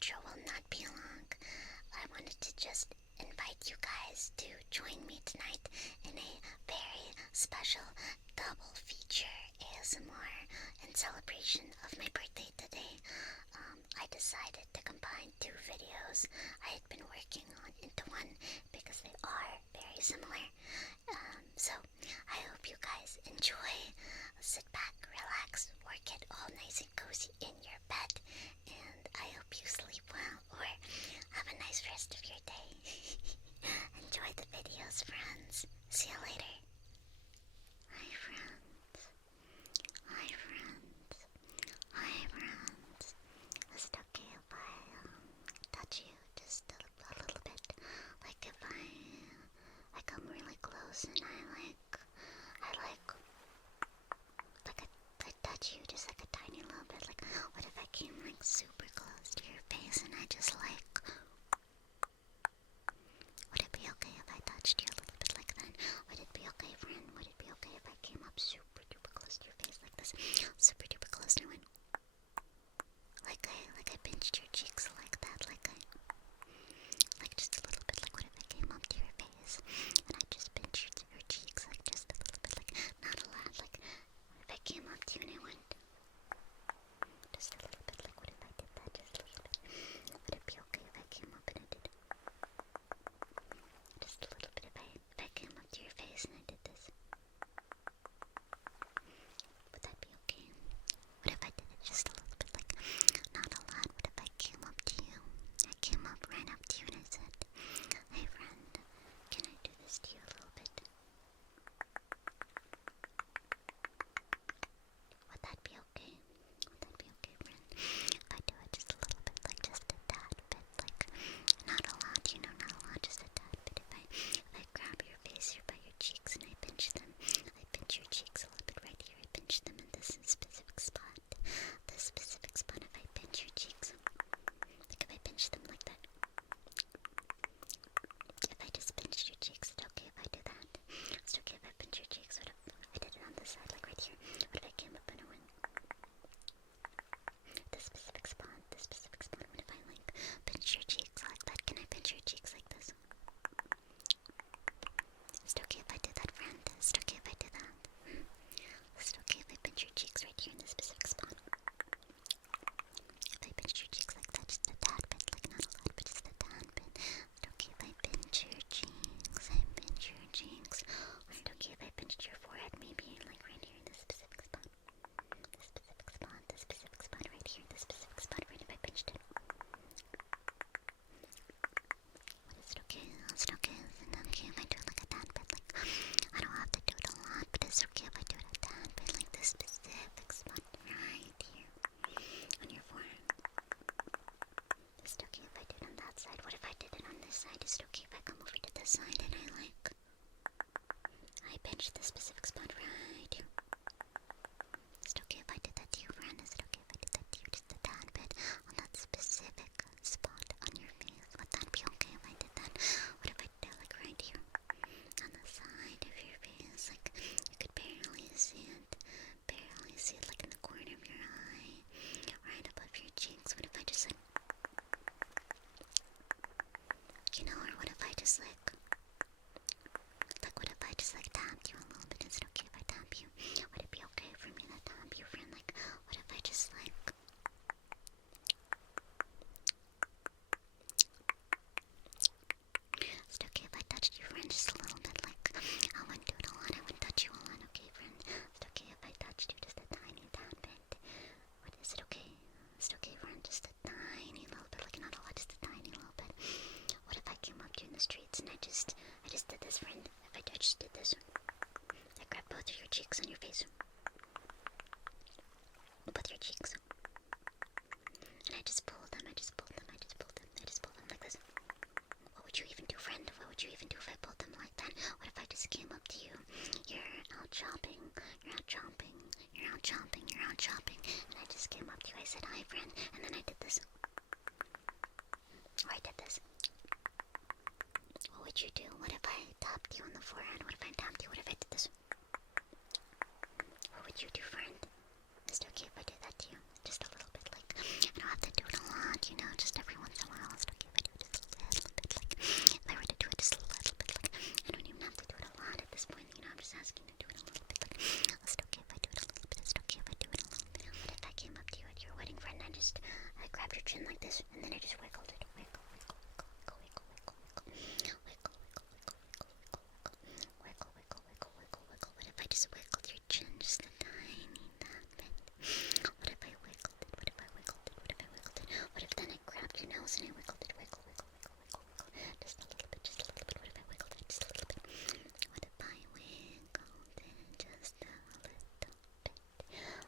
intro will not be long. I wanted to just invite you guys to join me tonight in a very special double feature ASMR in celebration of my birthday today. I decided to combine two videos I had been working on into one because they are very similar. So I hope you guys enjoy. Sit back, relax, or get all nice and cozy in your bed, and I hope you sleep well or have a nice rest of your day. Enjoy the videos, friends. See you later. Hi, friends. Hi, friends. Hi, friends. Is it okay if I touch you just a little bit? Like if I come really close and I touch you just like a tiny little bit. Like, what if I came like super close to your face and I just like... Would it be okay if I touched you a little bit like that? Would it be okay, friend? Would it be okay if I came up super duper close to your face like this? Super duper close and I went... Like I pinched your cheeks like that, like just a little bit. Like, what if I came up to your face and I just pinched your cheeks like just a little bit, like not a lot. Like, if I came up to you and I went just a little bit, like what if I did that just a little bit? Would it be okay if I came up and I did just a little bit? If I came up to your face and I did this, would that be okay? What if I did it just a little bit, like not a lot? What if I came up to you? I came up right up to you and I said, hey friend, can I do this to you a little bit? Would that be okay? Would that be okay, friend? If I do it just a little bit, like just a tad bit, like not a lot, you know, not a lot, just a tad bit. If I grab your face here by your cheeks and I pinch them, I pinch your cheeks a little bit right here, I pinch them in this specific spot. This specific spot, if I pinch your cheeks, like if I pinch them like that. If I just pinched your cheeks, is it okay if I do that? Is it okay if I pinch your cheeks? What if I did it on this side, like right here? What if I came up and I went this specific spot, what if I like pinch your cheeks like that? Can I pinch your cheeks like this? Is it okay if I do that, friend? Is it okay if I do that? Is it okay if I pinch your cheeks right here in this specific spot? If I pinch your cheeks like that, just a tad bit, like not a lot, but just a tad bit. Is it okay if I pinch your cheeks? I pinch your cheeks. Or is it okay if I pinched your forehead, maybe like right here in this specific spot? This specific spot right here, this specific spot right if I pinched it. What is it okay? Is it okay? Is it okay if I do it like a tad bit? Like, I don't have to do it a lot, but it's okay if I do it a tad bit, like this specific spot right here on your forehead. Is it okay if I do it on that side? What if I did it on this side? Is it okay if I come over to this side and I pinch this specific spot right here? Is it okay if I did that to you, friend? Is it okay if I did that to you just a tad bit on that specific spot on your face? Would that be okay if I did that? What if I did it like right here on the side of your face? Like you could barely see it like in the corner of your eye, right above your cheeks. What if I just like, you know, or what if I just like what if I just like tapped you a little bit? Is it okay if I tap you? Would it be okay for me to tap you, friend? Like, what if I just like... Is it okay if I touched you, friend, just a little bit? Like, I wouldn't do it a lot, I wouldn't touch you a lot, okay, friend? Is it okay if I touched you just a tiny tad bit? What, is it okay? Is it okay, friend? Just a tiny little bit, like not a lot, just a tiny little bit. What if I came up to you in the streets and I just did this, friend? If I just did this, I grabbed both of your cheeks on your face. Both your cheeks. And I just pulled them like this. What would you even do, friend? What would you even do if I pulled them like that? What if I just came up to you? You're out shopping, and I just came up to you, I said, hi, friend, and then I did this. Or I did this. What would you do? What if I tapped you on the forehead? What if I tapped you? What if I did this? What would you do, friend? Is it okay if I do that to you? Just a little bit, like, I don't have to do it a lot, you know, just every chin like this, and then I just wiggled it. Wiggle, wiggle, wiggle, wiggle, wiggle, wiggle, wiggle, wiggle, wiggle, wiggle, wiggle, wiggle, wiggle, wiggle. What if I just wiggled your chin just a tiny bit? What if I wiggled it? What if I wiggled it? What if I wiggled it? What if then I grabbed your nose and I wiggled it? Wiggle, wiggle, wiggle, wiggle, wiggle. Just a little bit, just a little bit. What if I wiggled it just a little bit? What if I wiggled it just a little bit?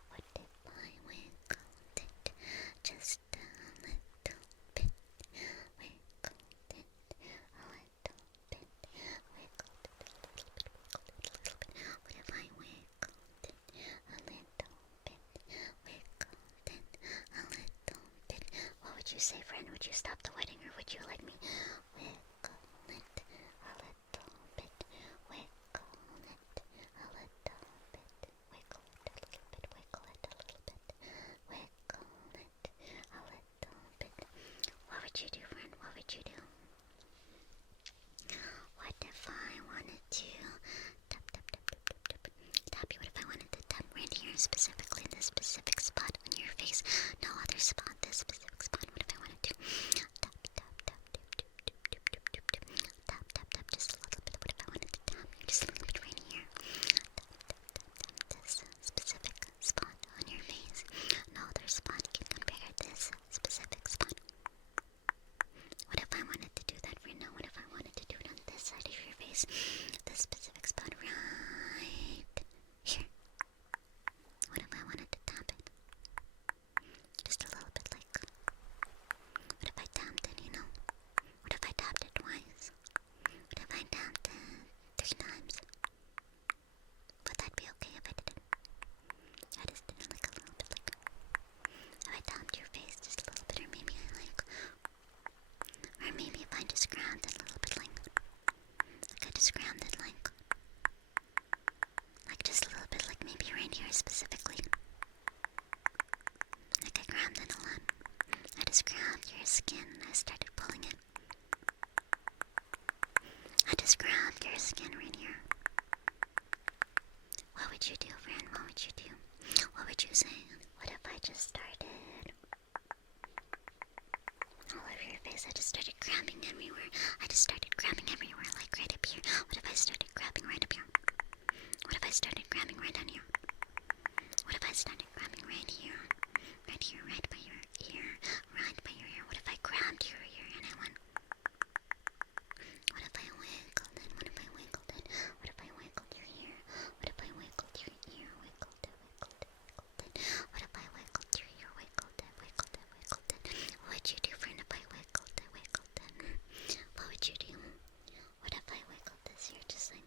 What if I wiggled it just a little bit? Wiggled it a little bit. Wiggled it a little bit. Wiggled it a little bit. What if I wiggled it a little bit? Wiggled it a little bit. What would you say, friend? Would you stop the wedding, or would you like me? Wiggle it a little bit. Wiggle it a little bit. Wiggle it a little bit. Wiggle it a little bit. Wiggle it a little bit. What would you do, friend? What would you do? What if I wanted to tap, tap, tap, tap, tap, tap, tap you? What if I wanted to tap right here, specifically this specific spot on your face? No other spot, this specific spot. What if I wanted to tap, tap, tap, tap, tap, tap, tap, tap, tap, tap, tap, tap, tap, just a little bit? What if I wanted to tap you just a little bit right here? Tap, tap, tap, tap, this specific spot on your face. No other spot can compare this specific spot. What if I wanted to do that right now? What if I wanted to do it on this side of your face? This specific spot right here. What if I wanted to tap it? Just a little bit like. What if I tapped it, you know? What if I tapped it twice? What if I tapped it 3 times? Would that be okay if I did it? I just did it like a little bit like. If I tapped your face just a little bit, or maybe I like. Or maybe if I just grabbed it a little bit like I just grabbed it like just a little bit, like maybe right here specifically. Like I grabbed it a lot. I just grabbed your skin and I started pulling it. I just grabbed your skin right here. What would you do, friend? What would you do? What would you say? What if I just started all over your face? I just started grabbing everywhere. I just started grabbing everywhere, like right up here. What if I started grabbing right up here? What if I started grabbing right down here? What if I started grabbing right here? Right here, right by your ear. Right by your ear. What if I grabbed your ear and I went? What if I wiggled it? What if I wiggled it? What if I wiggled your ear? What if I wiggled your ear? Wiggled it, wiggled it, wiggled it. What if I wiggled your ear? Wiggled it, wiggled it, wiggled it. What would you do, friend, if I wiggled it, wiggled it? What would you do? What if I wiggled this ear just like?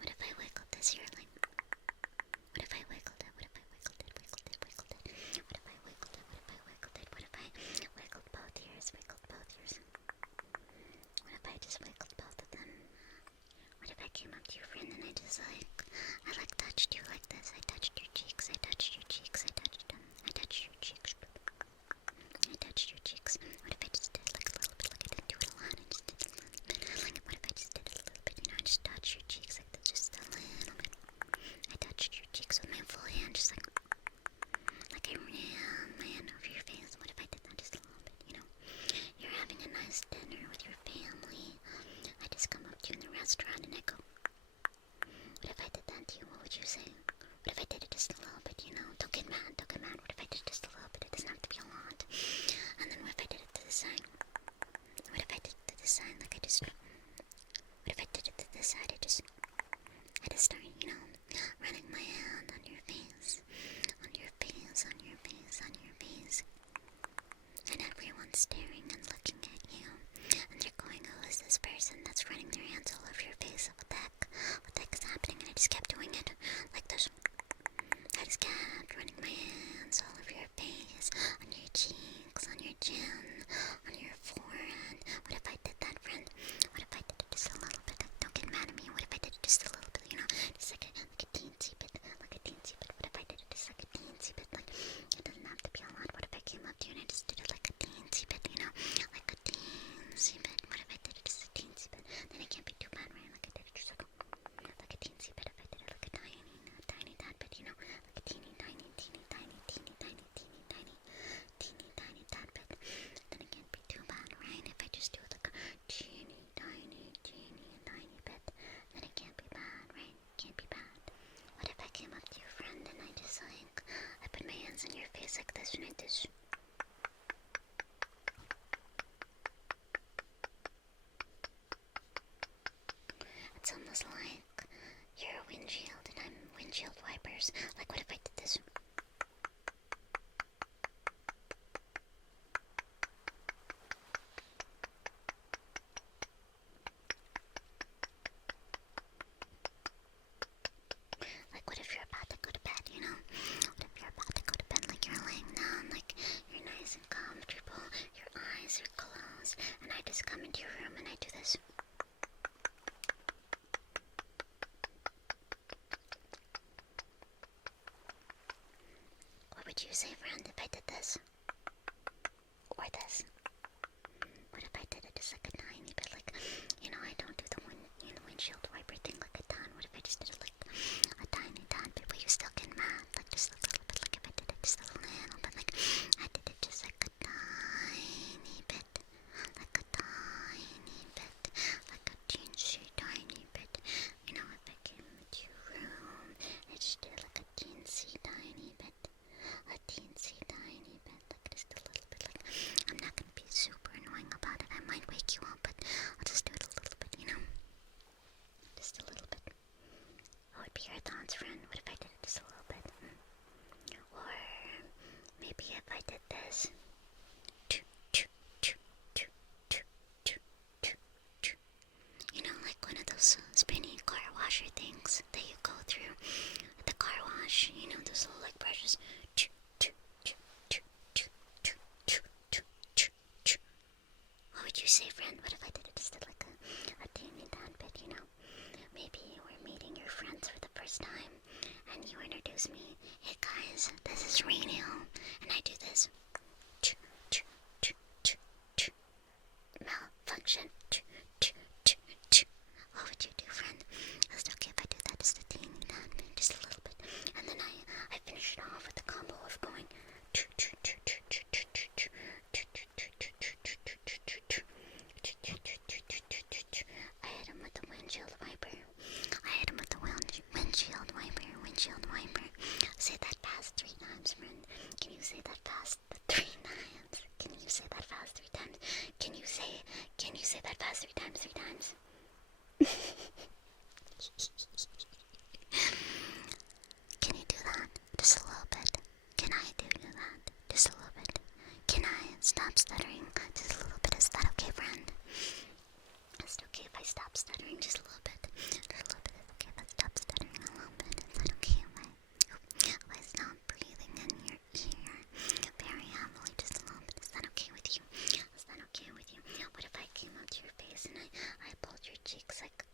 What if I wiggled this ear like? What if I wiggled it? What if I wiggled it? Wiggled it, wiggled it. What if I wiggled it? What if I wiggled it? What if I wiggled both ears? Wiggled both ears. What if I just wiggled both of them? What if I came up to your friend and I just like touched you like this? hands on your face like this, and I just... It's almost like you're a windshield and I'm windshield wipers. Like, what if I did this? Like, what if you're about to go to bed, you know? What if you're about to go to bed, like you're laying down, like you're nice and comfortable, your eyes are closed, and I just come into your room and I do this. What would you say, friend, if I did this? Or this? What if I did it just like a tiny bit, like, you know, I don't do the windshield wiper thing like a ton. What if I just did it like a tiny bit, but you still get mad, like just a little bit, like if I did it just a little bit, like I did it just like a tiny bit, like a tiny bit, like a teensy tiny bit, you know, if I came into your room, I just did like a teensy tiny bit, like just a little bit, like, I'm not gonna be super annoying about it, I might wake you up, but I'll just do it a little bit, you know, just a little bit. What would be your thoughts, friend? What if I did it just a little bit? Or maybe if I did this. You know, like one of those spinny car washer things that you go through at the car wash. You know, those little like brushes. What would you say, friend? What if I did it just like a teeny tiny bit, you know? Maybe we're meeting your friends for the first time, and you introduce me. Hey guys, this is Reno, and I do this. Malfunction. What would you do, friend? Is it okay if I do that just a teeny tiny bit, just a little bit? And then I finish it off with the combo of going. I hit him with the windshield wiper. Windshield wiper. Say that fast 3 times, friend. Can you say that fast 3 times? Can you say that fast 3 times? Can you say that fast 3 times? 3 times? Can you do that? Just a little bit. Can I do that? Just a little bit. Can I stop stuttering? Just a little bit. Is that okay, friend? Is it okay if I stop stuttering just a little bit? Just a little bit. Is it okay if I stop stuttering a little bit? Is that okay if I stop breathing in your ear very heavily just a little bit? Is that okay with you? Is that okay with you? What if I came up to your face and I pulled your cheeks like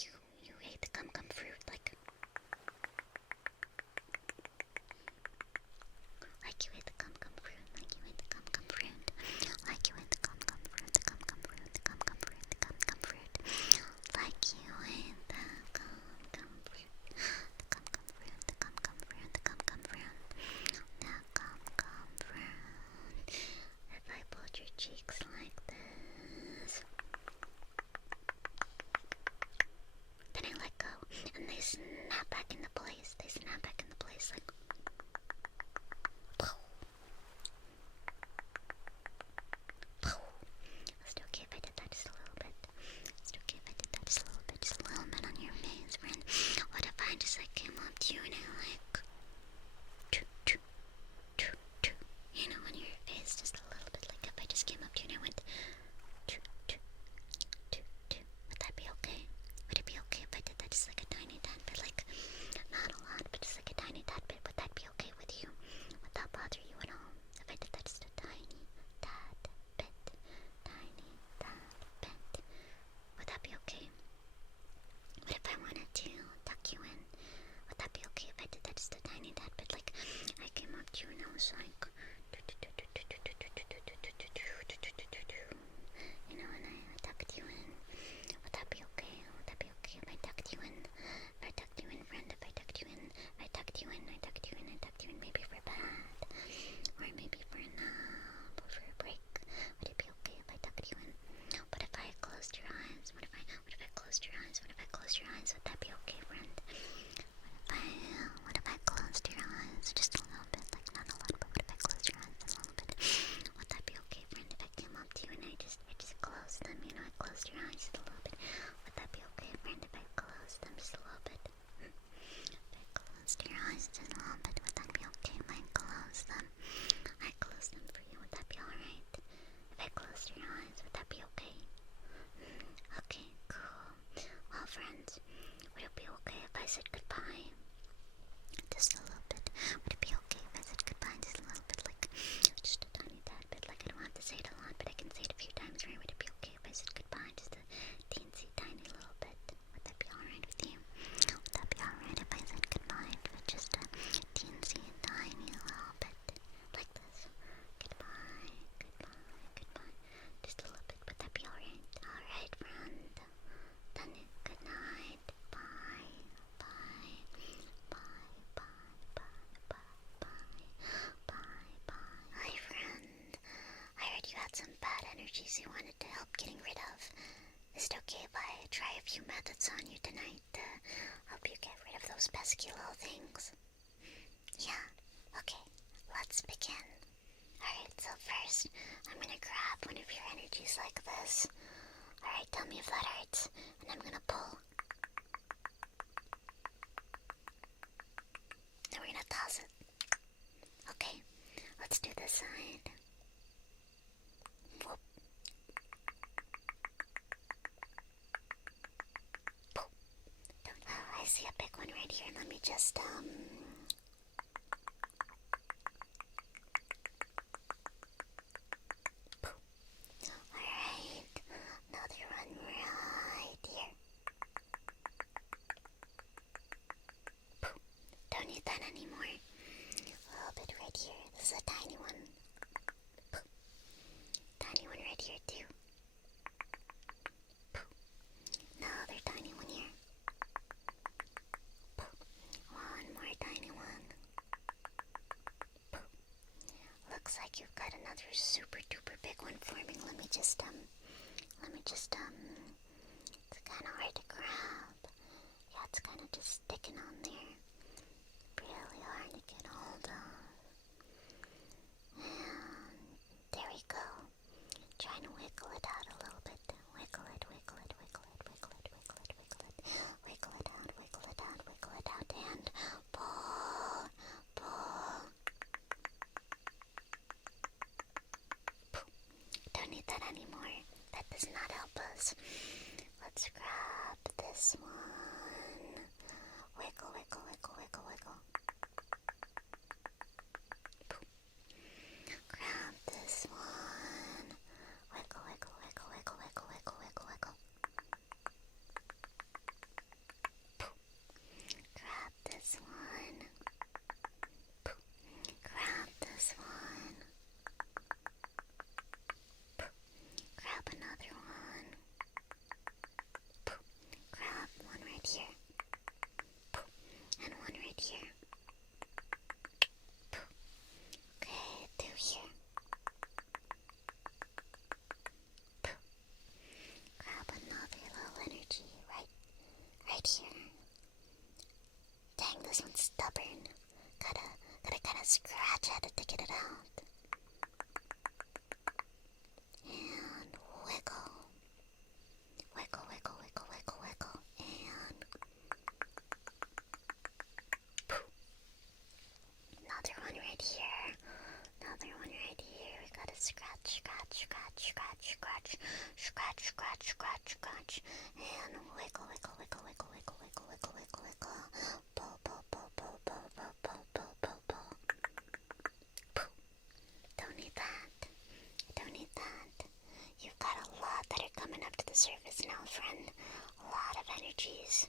you ate the gum fruit, like you ate the gum fruit, like you ate the gum fruit, like you ate the gum fruit, the gum fruit, the gum fruit, the gum fruit, like you ate the gum fruit, the gum fruit, the gum fruit, the gum fruit, the gum fruit. If I pulled your cheeks like this, then I let go, and they snap back into place. They snap back into place like. Is it okay if I did that just a little bit? Is it okay if I did that just a little bit? Just a little bit on your face, friend. What if I just like came up to you and I like, you know, on your face just a little bit? Like if I just came up to you and I went, would that be okay? Would it be okay if I did that just like a tiny tad bit? Like not a lot, but just like a tiny tad bit. Would that be okay with you? Would that bother you at all? If I did that just a tiny tad bit, would that be okay? What if I wanted to tuck you in? Would that be okay if I did that just a tiny tad bit? Like I came up to you and I was like, you know, and I tucked you in. Would that be okay? Would that be okay if I tucked you in? If I tucked you in, friend, if I tucked you in, I tucked you in, maybe for bed, or maybe for a nap, or for a break. Would it be okay if I tucked you in? What if I closed your eyes? What if I closed your eyes? Would that be okay, friend? What if I closed your eyes just a little bit, like not a lot, just a little bit. Would that be okay if I close them? I close them for you. Would that be alright? If I close your eyes, would that be okay? Okay, cool. Well, friends, would it be okay if I said goodbye? Just a little bit. Would it be okay if I said goodbye just a little bit? Like, just a tiny tad bit. Like, I don't have to say it a lot, but I can say it a few times, right? Would it be okay if I said goodbye just a teensy tiny little bit? Would that be alright with you? Would that be alright if I said goodbye for just a teensy tiny little bit? Like this. Goodbye, goodbye, goodbye. Just a little bit. Would that be alright? Alright, friend. Done it. Good night. Bye. Bye. Bye. Bye. Bye. Bye. Bye. Hi, friend. I heard you had some bad energies you wanted to help getting rid of. Is it okay if I try a few methods on you tonight to help you get rid of those pesky little things? Yeah? Okay. Let's begin. Alright, so first, I'm gonna grab one of your energies like this. Alright, tell me if that hurts. And I'm gonna pull. Then we're gonna toss it. Okay, let's do this side. Whoop. Poof. I see a big one right here. Let me just, Alright, another one right here. Poof. Don't need that anymore. A little bit right here. This is a tiny one. Poof. Tiny one right here too. Poof. Another tiny one here. Poof. One more tiny one. Poof. Looks like you've got another super duper big one forming. Let me just it's kind of hard to grab. Yeah, it's kind of just sticking on there. Really hard to get hold of. And there we go. Trying to wiggle it out a little bit. Wiggle it, wiggle it, wiggle it, wiggle it, wiggle it, wiggle it. Wiggle it out, wiggle it out, wiggle it out, and pull, pull. Don't need that anymore. That does not help us. Let's grab this one. Wiggle, wiggle, wiggle, wiggle, wiggle. Grab this one. Wiggle, wiggle, wiggle, wiggle, wiggle, wiggle, wiggle, wiggle. Grab this one. Grab this one. Grab another one. Grab one right here. And one right here. Okay, two here. Grab another little energy right here. Dang, this one's stubborn. Gotta kind of scratch at it to get it out. And wiggle. Wiggle, wiggle, wiggle, wiggle, wiggle. And poof. Another one right here. Another one right here. We gotta scratch, scratch, scratch, scratch, scratch, scratch, scratch, scratch, scratch. And wiggle, wiggle, wiggle, wiggle, wiggle, wiggle, wiggle, wiggle, wiggle. Pull, pull, pull, pull, pull, pull, pull, pull, pull, pull. Poof. Don't need that. Don't need that. You've got a lot that are coming up to the surface now, friend. A lot of energies.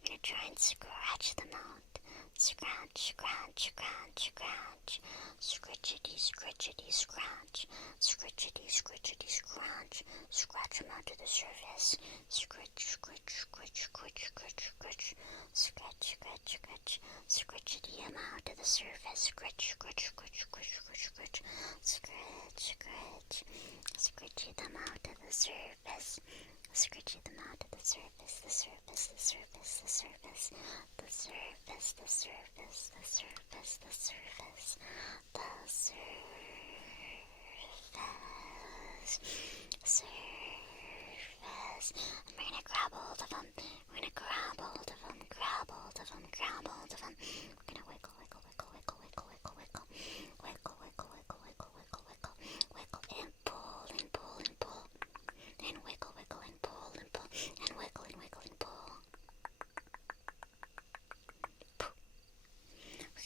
I'm gonna try and scratch them out. Scratch, scratch, scratch, scratch. Scritchity, scritchity, scratch. Scritchity, scritchity, scratch. Scratch them out to the surface. Scritch, scritch, scritch, scritch, scritch, scritch. Scratch, scratch, scratch. Scritchity them out to the surface. Scritch, scritch, scritch, scritch, scritch, scritch. Scratch, scratch. Scritchy them out to the surface. Scritchy them out to the surface, the surface, the surface, the surface, the surface, the surface, the surface, the surface, the surface, surface. And we're gonna grab hold of them. We're gonna grab hold of them, grab hold of them, grab hold of them. We're gonna wiggle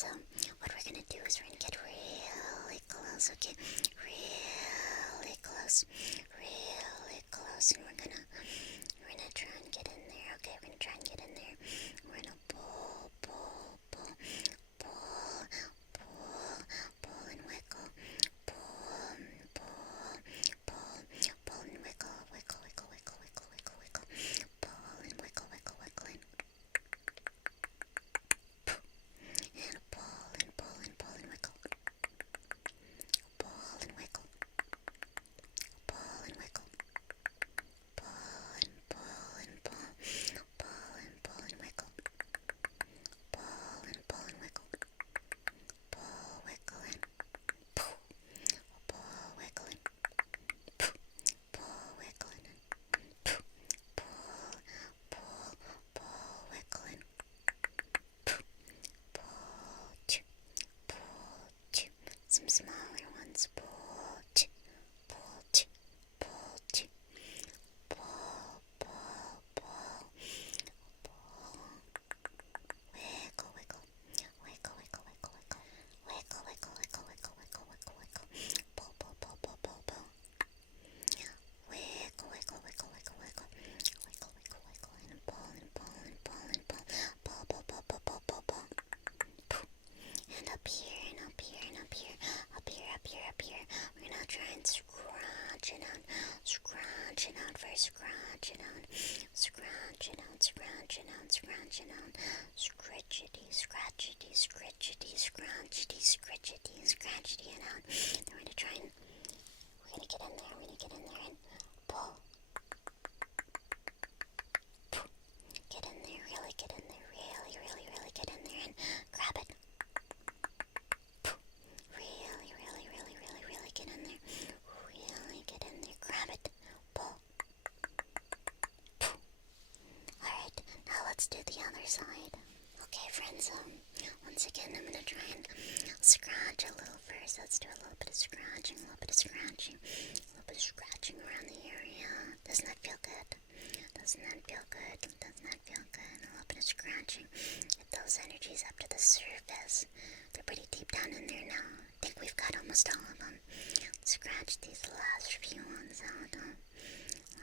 friends, what we're gonna do is we're gonna get really close, okay? Really close, and we're gonna try and get in there, okay? We're gonna try and get in there. We're gonna pull, and wiggle, pull, and wiggle, pull and wiggle, and pull and pull and wiggle, pull and wiggle, pull and wiggle, pull and pull and wiggle, pull and wiggle, pull, wiggle and pull, wiggle and pull, wiggle and pull, wiggle and pull, some smaller ones, pull, pull, wiggle, wiggle, pull, and up here, up here. We're gonna try and scratch it out first, scratch it out, scratchity it out. Then we're gonna get in there, and pull. Get in there, really get in there, really get in there and grab it. Really get in there. Really get in there, grab it. Pull. Alright, now let's do the other side. Okay, friends, once again, I'm gonna try and scratch a little first. Let's do a little bit of scratching around the area. Doesn't that feel good? Doesn't that feel good? A little bit of scratching. Get those energies up to the surface. They're pretty deep down in there now. I think we've got almost all of them. Let's scratch these last few ones out.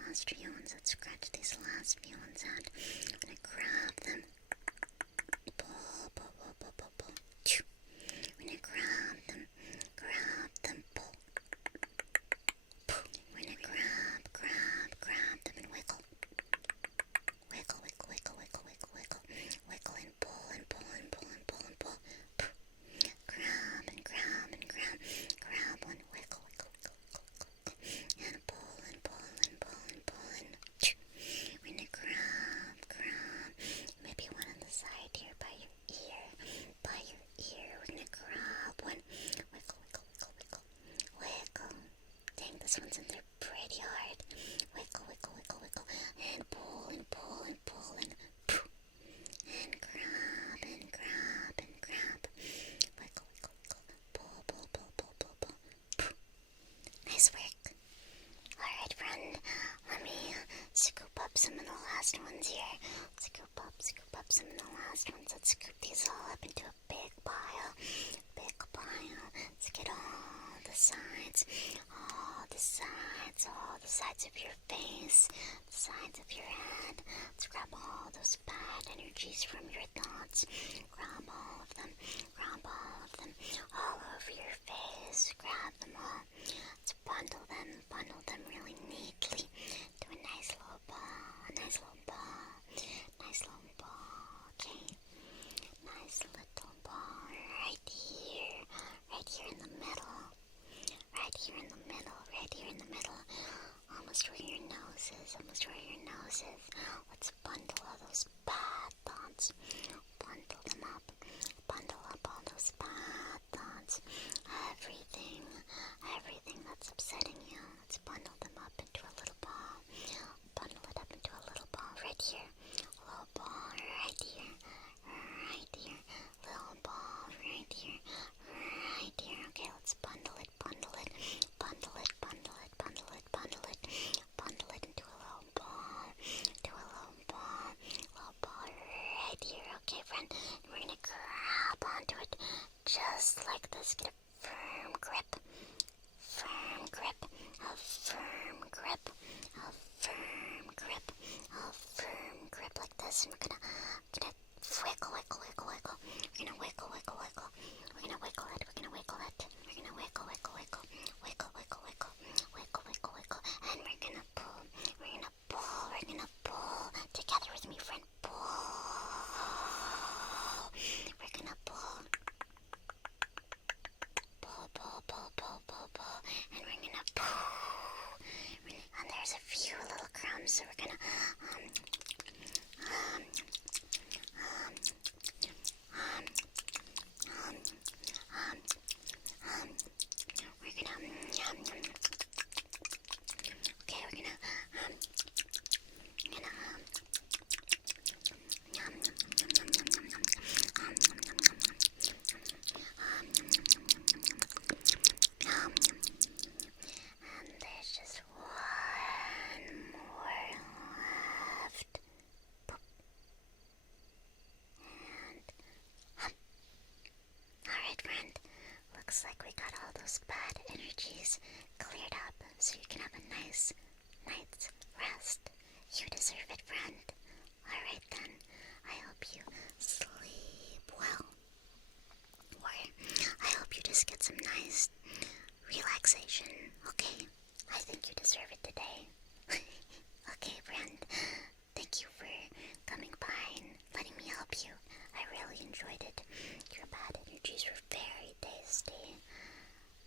Let's scratch these last few ones out. I'm gonna grab them. Pull. We're gonna grab them, pull. We're gonna grab them and wiggle. Wiggle and pull. Grab one, wiggle. And pull and we're gonna grab. Maybe one on the side here by your ear. We're gonna grab one. Wiggle. Dang, this one's in there pretty hard. Wiggle. And pull and grab. Wiggle. Pull. Nice work. Alright, friend, let me scoop up some of the last ones here. Scoop up some of the last ones. Let's scoop these all up into a big pile. Let's get all the sides of your face, the sides of your head. Let's grab all those bad energies from your thoughts. Grab all of them, all over your face. Grab them all. Let's bundle them really neatly to a nice little ball, okay? Nice little ball right here in the middle. Almost where your nose is. Let's bundle all those bad thoughts. Bundle them up. Bundle up all those bad thoughts. Everything that's upsetting you. Let's bundle them up into a little ball. Bundle it up into a little ball right here. A little ball right here. Little ball right here. Okay, let's bundle it into a little ball right here. Okay, friend, we're gonna grab onto it. just like this. Get a firm grip, firm grip, a firm grip, a firm grip, a firm grip like this. And we're gonna wiggle, wiggle, wiggle, wiggle. We're gonna wiggle, wiggle, wiggle. We're gonna wiggle it. We're gonna wiggle it. We're gonna wiggle, wiggle, wiggle, wiggle, wiggle, wiggle, wiggle, wiggle, wiggle, and we're gonna pull. We're gonna pull. We're gonna pull. Together with me, friend. Pull. We're gonna pull. Pull, pull, pull, pull, pull, pull, and we're gonna pull. And there's a few little crumbs, so we're gonna we're gonna okay, we're gonna and there's just one more left. Boop. And alright, friend. Looks like we got all those bad energies cleared up, so you can have a nice night's rest. You deserve it, friend. Alright then, I hope you sleep well. Or I hope you just get some nice relaxation, okay? I think you deserve it today. Okay, friend. Thank you for coming by and letting me help you. I really enjoyed it. Your bad energies were very tasty.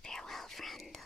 Farewell, friend.